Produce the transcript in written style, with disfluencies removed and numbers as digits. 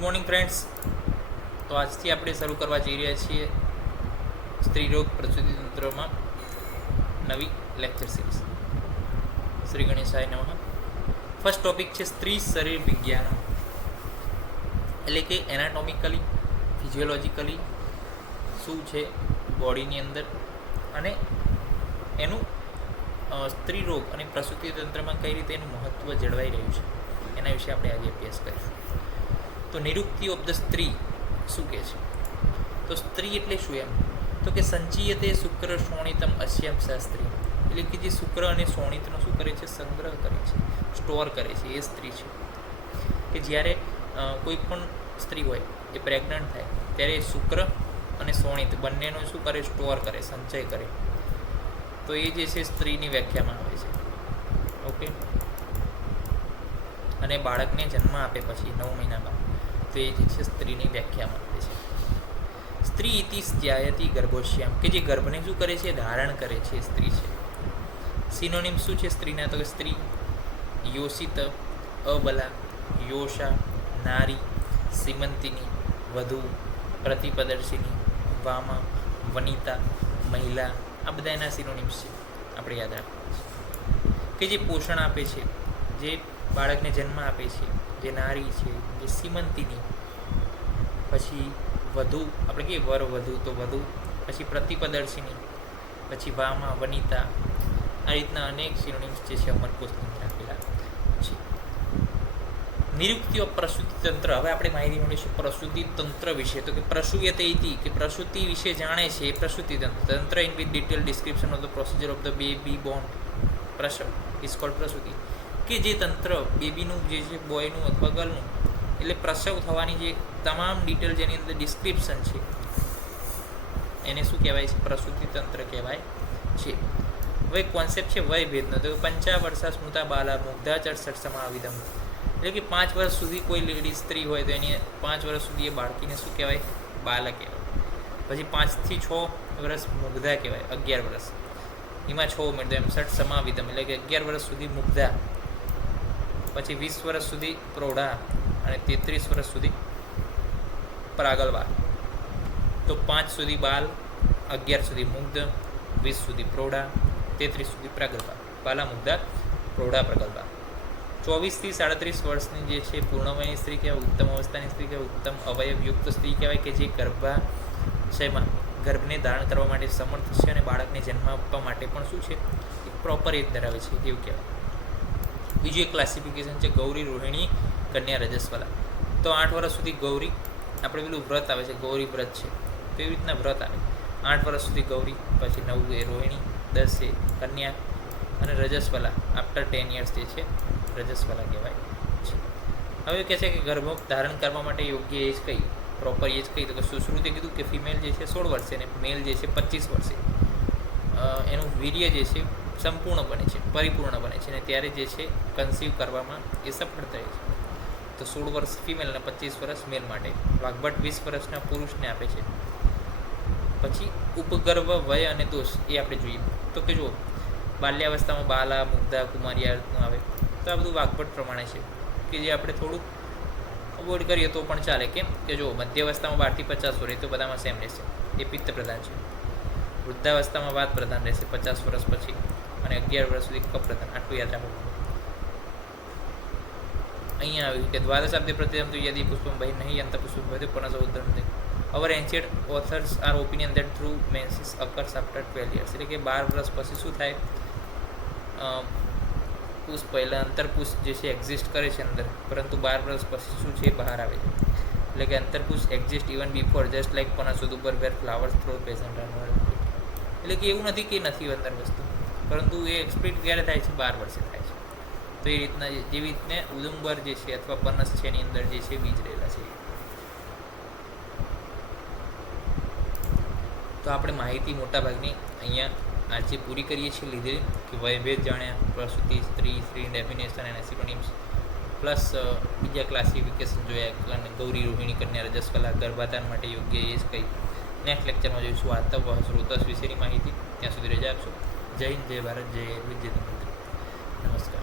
Good morning friends. તો આજથી આપણે શરૂ કરવા જઈ રહ્યા છીએ સ્ત્રીરોગ પ્રસૂતિ તંત્રમાં નવી લેક્ચર સિરીઝ. શ્રી ગણેશાય નમઃ. ફર્સ્ટ ટોપિક છે સ્ત્રી શરીર વિજ્ઞાન, એટલે કે એનાટોમિકલી ફિઝિયોલોજીકલી શું છે બોડીની અંદર અને એનું સ્ત્રી રોગ અને પ્રસૂતિ તંત્રમાં કઈ રીતે એનું મહત્ત્વ જળવાઈ રહ્યું છે એના વિશે આપણે આજે અભ્યાસ કરીશું. તો નિરુક્તિ ઓફ ધ સ્ત્રી શું કહે છે? તો સ્ત્રી એટલે શું એમ? તો કે સંચીયતે શુક્ર શોણિતમ અસ્યામ શાસ્ત્રી, એટલે કે જે શુક્ર અને શોણિતનો શું કરે છે? સંગ્રહ કરે છે, સ્ટોર કરે છે, એ સ્ત્રી છે. કે જ્યારે કોઈ પણ સ્ત્રી હોય એ પ્રેગ્નન્ટ થાય ત્યારે શુક્ર અને શોણિત બંનેનો શું કરે? સ્ટોર કરે, સંચય કરે. તો એ જે છે સ્ત્રીની વ્યાખ્યામાં આવે છે. ઓકે. અને બાળકને જન્મ આપે પછી 9 મહિનામાં તો એ જે છે સ્ત્રીની વ્યાખ્યામાં આવે છે. સ્ત્રી ઇતિ સ્ત્યાયતિ ગર્ભોશ્યામ, કે જે ગર્ભને શું કરે છે? ધારણ કરે છે, સ્ત્રી છે. સિનોનિમ શું છે સ્ત્રીના? તો કે સ્ત્રી યોષિત, અબલા, યોષા, નારી, સીમંતિની, વધુ, પ્રતિપદર્શિની, વામા, વનિતા, મહિલા, આ બધા એના સિનોનિમ્સ છે, આપણે યાદ રાખવું. કે જે પોષણ આપે છે, જે બાળકને જન્મ આપે છે, જે નારી છે, જે સીમંતિની, પછી વધુ, આપણે કહીએ વર વધુ તો વધુ, પછી પ્રતિપદર્શિની, પછી વામા, વનિતા, આ રીતના અનેક સિનોનિમ્સ જે છે અમરકોશની રાખેલા છે. નિરુક્તિ ઓફ પ્રસૂતિ તંત્ર. હવે આપણે માહિતી મળીશું પ્રસૂતિ તંત્ર વિશે. તો કે પ્રસૂયતે ઇતિ, કે પ્રસૂતિ વિશે જાણે છે એ પ્રસૂતિ તંત્ર. તંત્ર in with detail description of the procedure of the baby born prasav is called prasuti. કે જે તંત્ર બેબીનું જે છે, બોયનું અથવા ગર્લનું, એટલે પ્રસવ થવાની જે તમામ ડિટેલ જેની અંદર ડિસ્ક્રિપ્શન છે એને શું કહેવાય છે? પ્રસૂતિ તંત્ર કહેવાય છે. હવે કોન્સેપ્ટ છે વય ભેદનો. તો 5 વર્ષા સ્મૃતા બાલા મુગ્ધા ચર્ષટ સમાવિદમ, એટલે કે 5 વર્ષ સુધી કોઈ લેડી સ્ત્રી હોય તો એની 5 વર્ષ સુધી એ બાળકીને શું કહેવાય? બાલક કહેવાય. પછી 5 થી 6 વર્ષ મુગ્ધા કહેવાય, 11 વર્ષ એમાં 6 ઉમેર દો એમ, ષટ સમાવિદમ, એટલે કે 11 વર્ષ સુધી મુગ્ધા, પછી 20 વર્ષ સુધી પ્રૌઢા અને 33 વર્ષ સુધી પ્રાગલ્ભા. તો 5 સુધી બાલ, 11 સુધી મુગ્ધ, 20 સુધી પ્રૌઢા, 33 સુધી પ્રાગલ્ભા, બાલા, મુગ્ધા, પ્રૌઢા, પ્રગલ્ભા. 24 થી 37 વર્ષની જે છે પૂર્ણવયની સ્ત્રી કહેવાય, ઉત્તમ અવસ્થાની સ્ત્રી કહેવાય, ઉત્તમ અવયવયુક્ત સ્ત્રી કહેવાય, કે જે ગર્ભાશયમાં ગર્ભને ધારણ કરવા માટે સમર્થ છે અને બાળકને જન્મ આપવા માટે પણ શું છે? એક પ્રોપર એજ ધરાવે છે, એવું કહેવાય. બીજું એક ક્લાસિફિકેશન છે ગૌરી, રોહિણી, કન્યા, રજસ્વલા. તો 8 વર્ષ સુધી ગૌરી, આપણે પેલું વ્રત આવે છે, ગૌરી વ્રત છે, તો એવી રીતના વ્રત આવે. 8 વર્ષ સુધી ગૌરી, પછી 9 એ રોહિણી, 10 એ કન્યા અને રજસ્વલા આફ્ટર 10 યર્સ જે છે રજસ્વલા કહેવાય છે. હવે કહે છે કે ગર્ભ ધારણ કરવા માટે યોગ્ય એજ કઈ, પ્રોપર એજ કઈ? તો કે સુશ્રુતે કીધું કે ફિમેલ જે છે 16 વર્ષે અને મેલ જે છે 25 વર્ષે એનું વીર્ય જે છે સંપૂર્ણ બને છે, પરિપૂર્ણ બને છે, અને ત્યારે જે છે કન્સીવ કરવામાં એ સફળ થાય છે. તો 16 વર્ષ ફિમેલ અને 25 વર્ષ મેલ માટે. વાઘભટ 20 વર્ષના પુરુષને આપે છે. પછી ઉપગર્ભ, વય અને દોષ એ આપણે જોઈએ. તો કે જુઓ, બાલ્યાવસ્થામાં બાલા, મુગ્ધા, કુમારી આ રીતનું આવે. તો આ બધું વાઘભટ પ્રમાણે છે, કે જે આપણે થોડુંક અવોઇડ કરીએ તો પણ ચાલે. કેમ કે જો મધ્યાવસ્થામાં 12 થી 50 વર્ષ, એ તો બધામાં સેમ રહેશે, એ પિત્ત પ્રધાન છે. વૃદ્ધાવસ્થામાં વાત પ્રધાન રહેશે 50 વર્ષ પછી, અને 11 વર્ષ સુધી કફ પ્રધાન. આટલું યાદ રાખવું. અહીંયા આવ્યું કે દ્વાદશાબ્દે પ્રત્યમ તો યદિ પુષ્પમ બહિ નહીં અંત પુષ્પમ હોય તો પનસ ઉદાહરણ. Our ancient authors are opinion that through menses occurs after 12 years, એટલે કે 12 વર્ષ પછી શું થાય? પુષ્પ પહેલાં અંતરપુષ જે છે એક્ઝિસ્ટ કરે છે અંદર, પરંતુ 12 વર્ષ પછી શું છે? બહાર આવે છે. એટલે કે antarpush exist even before, just like panas udumbar where flowers throw present. એટલે કે એવું નથી કે નથી અંદર વસ્તુ, પરંતુ એ એક્સપ્લિટ ક્યારે થાય છે? 12 વર્ષે થાય છે. તો એ રીતના જેવી રીતને ઉદુંબર જે છે અથવા પનસ છે એની અંદર જે છે બીજ રહેલા છે. તો આપણે માહિતી મોટાભાગની અહીંયા આજે પૂરી કરીએ છીએ લીધેલી, કે વયભેદ જાણ્યા, પ્રસૂતિ, સ્ત્રી, સ્ત્રી ડેફિનેશન અને સિનોનિમ્સ, પ્લસ બીજા ક્લાસિફિકેશન જોયા, અને ગૌરી, રોહિણી, કન્યા, રજસ્વલા, ગર્ભાધાન માટે યોગ્ય એજ કઈ. નેક્સ્ટ લેક્ચરમાં જોઈશું આતવ સ્રોતસ વિશેની માહિતી. ત્યાં સુધી રજા આપશો. જય હિન્દ, જય ભારત, જય વિદ્યાધર. નમસ્કાર.